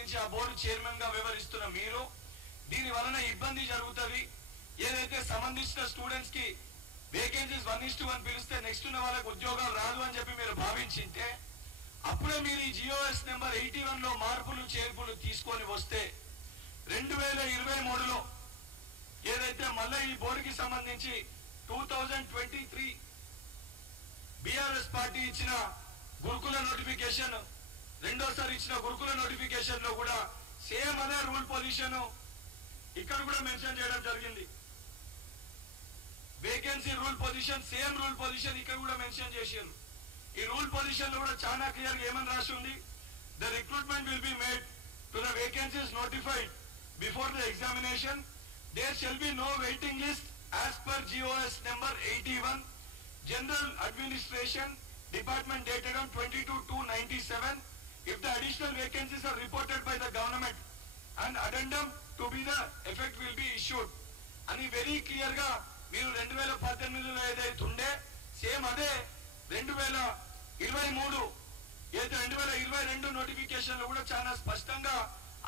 సంబంధించి ఆ board chairman గా వ్యవహరిస్తున్న మీరు దీని వలన ఇబ్బంది జరుగుతుంది. ఏదైతే సంబంధించిన స్టూడెంట్స్ కి వేకెన్సీస్ 1:1 పిలిస్తే నెక్స్ట్ ఉన్న వాళ్ళకి ఉద్యోగాలు రాదు అని చెప్పి మీరు భావించింటే అప్పుడే మీరు ఈ జియోఎస్ నెంబర్ 81 లో మార్పులు చేర్పులు తీసుకొని వస్తే 2023లో ఏదైతే మళ్ళీ ఈ బోర్డుకి సంబంధించి 2023 బీఆర్ఎస్ పార్టీ ఇచ్చిన గురుకుల నోటిఫికేషన్, రెండోసారి ఇచ్చిన గురుకుల నోటిఫికేషన్ లో కూడా సేమ్ అదే రూల్ పొజిషన్ ఇక్కడ కూడా మెన్షన్ చేయడం జరిగింది. Vacancy rule position same rule position ఇక్కడ కూడా మెన్షన్ చేశారు. ఈ రూల్ పొజిషన్ లో కూడా చాలా క్లియర్ గా ఏమని రాసి ఉంది, the recruitment will be made to the vacancies notified before the examination. There shall be no waiting list as per GOs number 81 general administration department dated on 22/2/97. if the additional vacancies are reported by the government and addendum to be the effect will be issued అని very clear గా మీరు 2018లో ఏదైతే ఉండే same అదే 2023 ఏదైతే 2022 notification లో కూడా చాలా స్పష్టంగా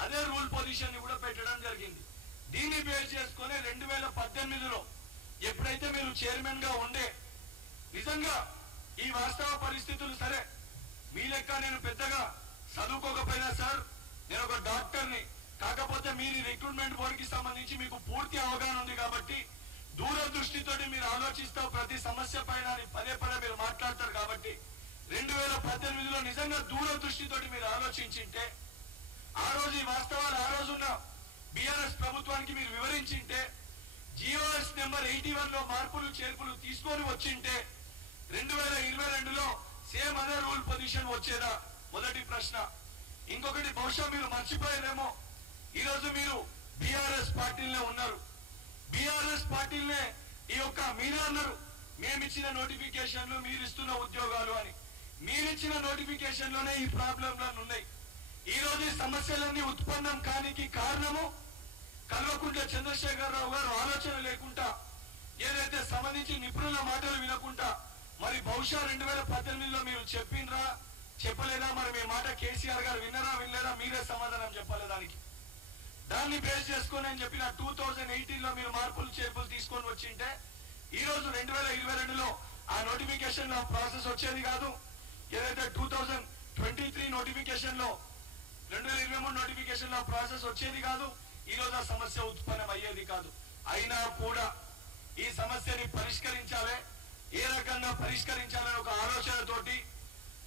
అదే రూల్ పొజిషన్ ని కూడా పెట్టడం జరిగింది. దీన్ని బేస్ చేసుకుని 2018లో ఎప్పుడైతే మీరు చైర్మన్ గా ఉండే నిజంగా ఈ వాస్తవ పరిస్థితులు సరే మీ లెక్క నేను పెద్దగా చదువుకోకపోయినా సార్ నేను ఒక డాక్టర్ని, కాకపోతే మీరు రిక్రూట్మెంట్ బోర్డు కి సంబంధించి మీకు పూర్తి అవగాహన ఉంది కాబట్టి దూరదృష్టితో మీరు ఆలోచిస్తావు ప్రతి సమస్య పైన పదే పదే మీరు మాట్లాడతారు కాబట్టి 2018లో నిజంగా దూరదృష్టితో మీరు ఆలోచించింటే ఆ రోజు ఈ వాస్తవాలు ఆ రోజున్న బీఆర్ఎస్ ప్రభుత్వానికి మీరు వివరించింటే జిఓఎస్ నెంబర్ 81 లో మార్పులు చేర్పులు తీసుకొని వచ్చింటే 2022లో సేమ్ అదే రూల్ పొజిషన్ వచ్చేదా? మొదటి ప్రశ్న. ఇంకొకటి బహుశా మీరు మర్చిపోయారేమో, ఈ రోజు మీరు బీఆర్ఎస్ పార్టీలనే ఉన్నారు. బీఆర్ఎస్ పార్టీలనే ఈ యొక్క మీరే అన్నారు మేమిచ్చిన నోటిఫికేషన్లు మీరు ఇస్తున్న ఉద్యోగాలు అని. మీరిచ్చిన నోటిఫికేషన్ లోనే ఈ ప్రాబ్లంలు ఉన్నాయి. ఈ రోజు ఈ సమస్యలన్నీ ఉత్పన్నం కానికి కారణము కల్వకుంట్ల చంద్రశేఖరరావు గారు ఆలోచన లేకుండా ఏదైతే సంబంధించి నిపుణుల మాటలు వినకుండా మరి బహుశా 2018లో మీరు చెప్పిండ్రా చెప్పలేదా? మరి మీ మాట కేసీఆర్ గారు విన్నరా వినలేదా? మీరే సమాధానం చెప్పాలి దానికి. దాన్ని బేస్ చేసుకొని నేను చెప్పిన 2018లో మీరు మార్పులు చేర్పులు తీసుకొని వచ్చింటే ఈ రోజు 2022లో ఆ నోటిఫికేషన్ లో ప్రాసెస్ వచ్చేది కాదు. ఏదైతే 2023 నోటిఫికేషన్ లో 2023 నోటిఫికేషన్ లో ప్రాసెస్ వచ్చేది కాదు. ఈ రోజు ఆ సమస్య ఉత్పన్నం అయ్యేది కాదు. అయినా కూడా ఈ సమస్యని పరిష్కరించాలి, ఏ రకంగా పరిష్కరించాలని ఒక ఆలోచనతోటి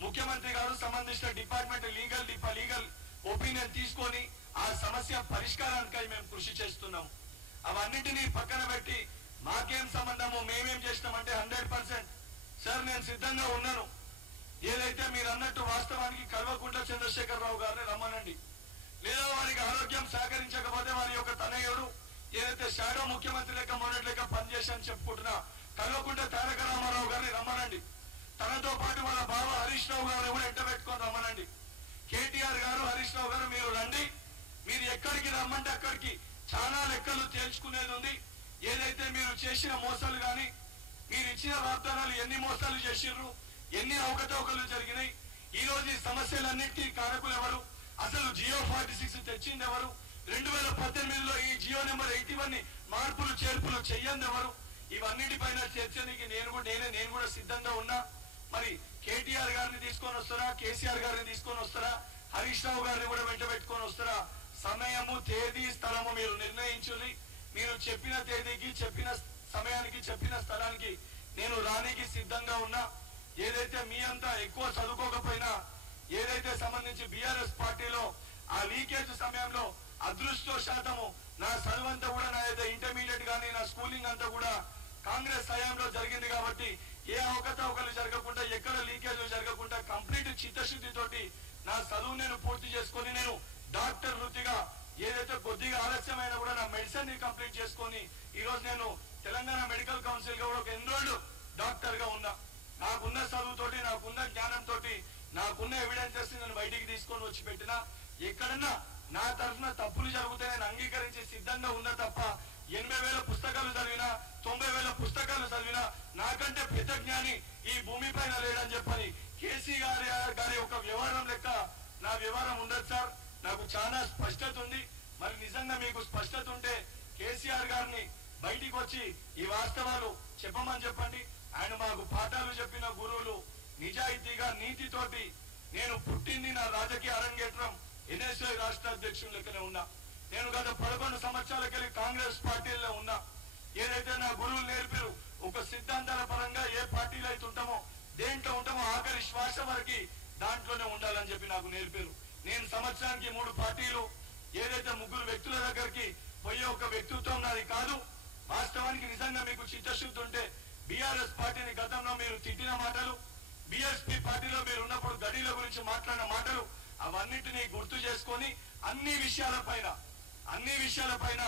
ముఖ్యమంత్రి గారు సంబంధించిన డిపార్ట్మెంట్ లీగల్ ఒపీనియన్ తీసుకొని ఆ సమస్య పరిష్కారానికై మేము కృషి చేస్తున్నాం. అవన్నిటినీ పక్కన పెట్టి మాకేం సంబంధము మేమేం చేసినామంటే 100% సార్ నేను సిద్ధంగా ఉన్నాను. ఏదైతే మీరు అన్నట్టు వాస్తవానికి కల్వకుంట్ల చంద్రశేఖరరావు గారిని రమ్మనండి, లేదా వారికి ఆరోగ్యం సహకరించకపోతే వారి యొక్క తనయుడు ఏదైతే షాడో ముఖ్యమంత్రి లెక్క మొన్నటి లెక్క పనిచేశాని చెప్పుకుంటున్నా కల్వకుంట్ల తారక రామారావు గారిని రమ్మనండి. తనతో పాటు వాళ్ళ బావ హరీష్ రావు గారు కూడా ఎంట పెట్టుకొని రమ్మనండి. కేటీఆర్ గారు హరీష్ రావు గారు మీరు రండి, మీరు ఎక్కడికి రమ్మంటే అక్కడికి చాలా లెక్కలు తేల్చుకునేది ఉంది. ఏదైతే మీరు చేసిన మోసాలు కానీ మీరు ఇచ్చిన వాగ్దానాలు ఎన్ని మోసాలు చేసిర్రు, ఎన్ని అవకతవకలు జరిగినాయి, ఈ రోజు ఈ సమస్యలన్నింటినీ కారకులు ఎవరు, అసలు జియో 46 తెచ్చింది ఎవరు, 2018లో ఈ జియో నెంబర్ 81 మార్పులు చేర్పులు చెయ్యంది ఎవరు, ఇవన్నిటిపైన చర్చనికి నేను కూడా సిద్ధంగా ఉన్నా. మరి కేటీఆర్ గారిని తీసుకొని వస్తారా, కేసీఆర్ గారిని తీసుకొని వస్తారా, హరీష్ రావు గారిని కూడా వెంట పెట్టుకొని వస్తారా? సమయము తేదీ స్థలము మీరు నిర్ణయించుని. మీరు చెప్పిన తేదీకి చెప్పిన సమయానికి చెప్పిన స్థలానికి నేను రానికి సిద్ధంగా ఉన్నా. ఏదైతే మీ అంతా ఎక్కువ చదువుకోకపోయినా ఏదైతే సంబంధించి బీఆర్ఎస్ పార్టీలో ఆ లీకేజ్ సమయంలో అదృష్టవశాత్తము నా చదువంతా కూడా నా ఏదో ఇంటర్మీడియట్ గానీ నా స్కూలింగ్ అంతా కూడా కాంగ్రెస్ హయాంలో జరిగింది కాబట్టి ఏ అవకతవకలు జరగకుండా ఎక్కడ లీకేజ్ జరగకుండా కంప్లీట్ చిత్తశుద్ధితోటి నా చదువు నేను పూర్తి చేసుకొని నేను డాక్టర్ వృత్తిగా ఏదైతే కొద్దిగా ఆలస్యమైనా కూడా నా మెడిసిన్ ని కంప్లీట్ చేసుకొని ఈ రోజు నేను తెలంగాణ మెడికల్ కౌన్సిల్ గా కూడా ఒక ఎన్రోల్డ్ డాక్టర్ గా ఉన్నా. నాకున్న చదువుతోటి నాకున్న జ్ఞానంతో నాకున్న ఎవిడెన్సెస్ నేను బయటికి తీసుకొని వచ్చి పెట్టినా. ఎక్కడన్నా నా తరఫున తప్పులు జరిగితే నేను అంగీకరించి సిద్ధంగా ఉన్నా తప్ప 80,000 పుస్తకాలు చదివినా 90,000 పుస్తకాలు చదివినా నాకంటే పెద్ద జ్ఞాని ఈ భూమి పైన లేడని చెప్పని కేసీ గారి ఒక వ్యవహారం లెక్క నా వ్యవహారం ఉండదు సార్. నాకు చాలా స్పష్టత ఉంది. మరి నిజంగా మీకు స్పష్టత ఉంటే కేసీఆర్ గారిని బయటికి వచ్చి ఈ వాస్తవాలు చెప్పమని చెప్పండి. ఆయన మాకు పాఠాలు చెప్పిన గురువులు, నిజాయితీగా నీతితోటి నేను పుట్టింది నా రాజకీయ అరంగేట్రం ఎన్ఎస్ఐ రాష్ట్ర అధ్యక్షుల లెక్కనే ఉన్నా. నేను గత 11 సంవత్సరాలకెళ్ళి కాంగ్రెస్ పార్టీలో ఉన్నా. ఏదైతే నా గురువులు నేర్పారు, ఒక సిద్ధాంతాల పరంగా ఏ పార్టీలో అయితే ఉంటామో, దేంట్లో ఉంటామో ఆఖరి శ్వాస వరకు దాంట్లోనే ఉండాలని చెప్పి నాకు నేర్పారు. నేను సంవత్సరానికి 3 పార్టీలు, ఏదైతే 3 వ్యక్తుల దగ్గరికి పోయే ఒక వ్యక్తిత్వం నాది కాదు. వాస్తవానికి నిజంగా మీకు చిత్తశుద్ధి ఉంటే బీఆర్ఎస్ పార్టీని గతంలో మీరు తిట్టిన మాటలు, బీఎస్పీ పార్టీలో మీరు ఉన్నప్పుడు గడిల గురించి మాట్లాడిన మాటలు, అవన్నిటినీ గుర్తు చేసుకొని అన్ని విషయాలపైన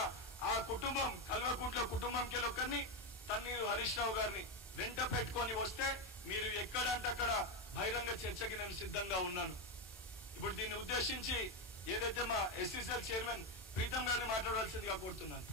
ఆ కుటుంబం కల్వకుంట్ల కుటుంబంకి ఒకరిని తన్నీరు హరీష్ రావు గారిని వెంట పెట్టుకొని వస్తే మీరు ఎక్కడంటే అక్కడ బహిరంగ చర్చకి నేను సిద్ధంగా ఉన్నాను. ఇప్పుడు దీన్ని ఉద్దేశించి ఏదైతే మా ఎస్సీసీఎల్ చైర్మన్ ప్రీతం గారిని మాట్లాడాల్సిందిగా కోరుతున్నాను.